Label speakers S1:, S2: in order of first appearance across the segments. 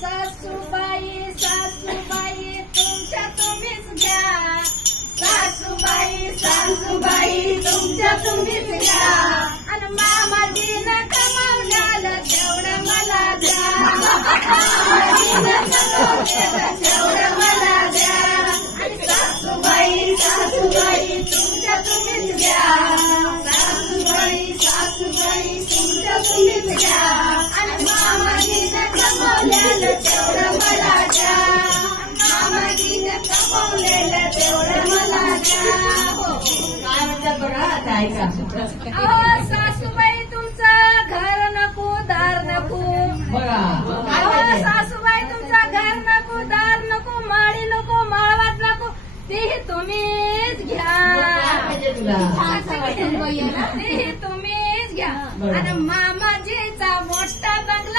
S1: सासूबाई सासूबाई तुमच्या तुम्हीच घ्या. सासूबाई सासूबाई तुमच्या तुम्हीच घ्या. आणि मामाजीनं कमावल्याला तेवढं मला द्या. मामाजीनं कमावलेलं तेवढं मला द्या. आणि सासूबाई सासूबाई तुमच्या तुम्हीच घ्या आणि मामाजीनं कमावलेलं तेवढं मला द्या मामाजीनं कमावलेलं तेवढं मला द्या
S2: काय म्हणतात बघा आता ऐका
S1: अहो, सासूबाई तुमचं घर नको दार नको
S2: बघा?
S1: सासूबाई तुमचं घर नको दार नको माळी नको माळवात नको तेही तुम्हीच घ्या
S2: तुला
S1: तेही तुम्हीच घ्या. आणि तेवढा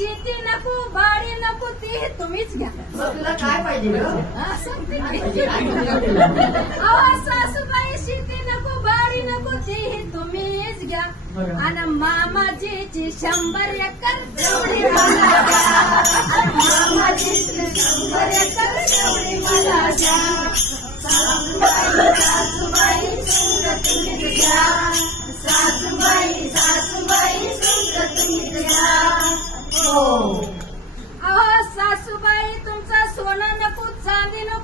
S1: शेती नको बाडी नको ती तुम्हीच घ्या.
S2: तुला काय पाहिजे
S1: सासूबाई शेती नको बाडी नको ती तुम्हीच घ्या. आणि मामाजीची शंभर एकर तेवढी मामाजीची शंभर एकर तेवढी मला द्या. सासूबाई सासूबाई तुम्हीच घ्या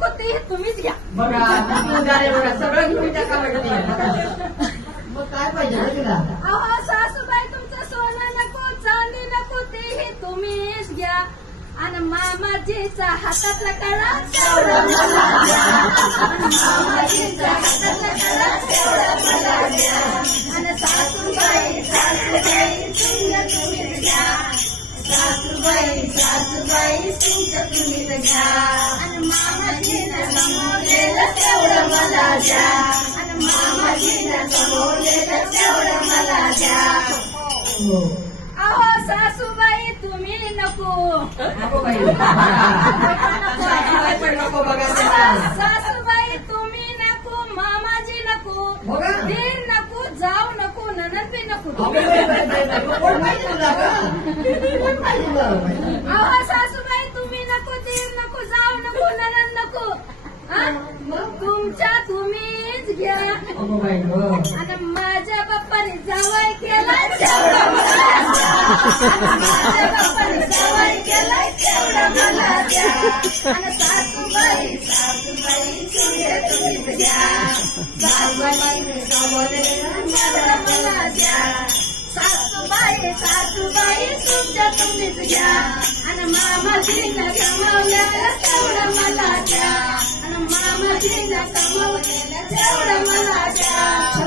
S1: नको ते तुम्हीच घ्या.
S2: सगळं घेऊन टाका मग काय पाहिजे तुला?
S1: अहो सासूबाई तुमचं सोनं नको चांदी नको तेही तुम्हीच घ्या. आणि मामाजीचा हातातला कळा तेवढं मला द्या आणि मामाजीचा हातातला कळा तेवढं मला द्या आणि सासूबाई सासूबाई सासूबाई सासूबाई तुमचं तुम्हीच घ्या आणि मामाजीनं कमवलेलं तेवढं मला द्या आणि मामाजीनं कमवलेलं तेवढं मला द्या
S2: हो
S1: अहो सासूबाई तुम्ही नको
S2: नको बाई सासूबाई
S1: तुम्ही नको मामाजी नको. दीर नको जाऊ नको ननद बी नको अहो सासूबाई तुम्ही नको दीर नको जाऊ नको नरण नको. हा? तुमच्या तुम्हीच घ्या.
S2: अगो
S1: आणि माझ्या बाप्पाने जावाई केला माझ्या बाप्पाने जावाई केला तेवढं मला द्या. आणि सासूबाई सासूबाई तुम्ही तुम्हीच घ्या. सासूबाई समोर तुमच्या तुम्हीच घ्या आणि मामाजीनं कमवलेलं तेवढं मला द्या आणि मामा मामाजीनं कमवलेलं तेवढं मला द्या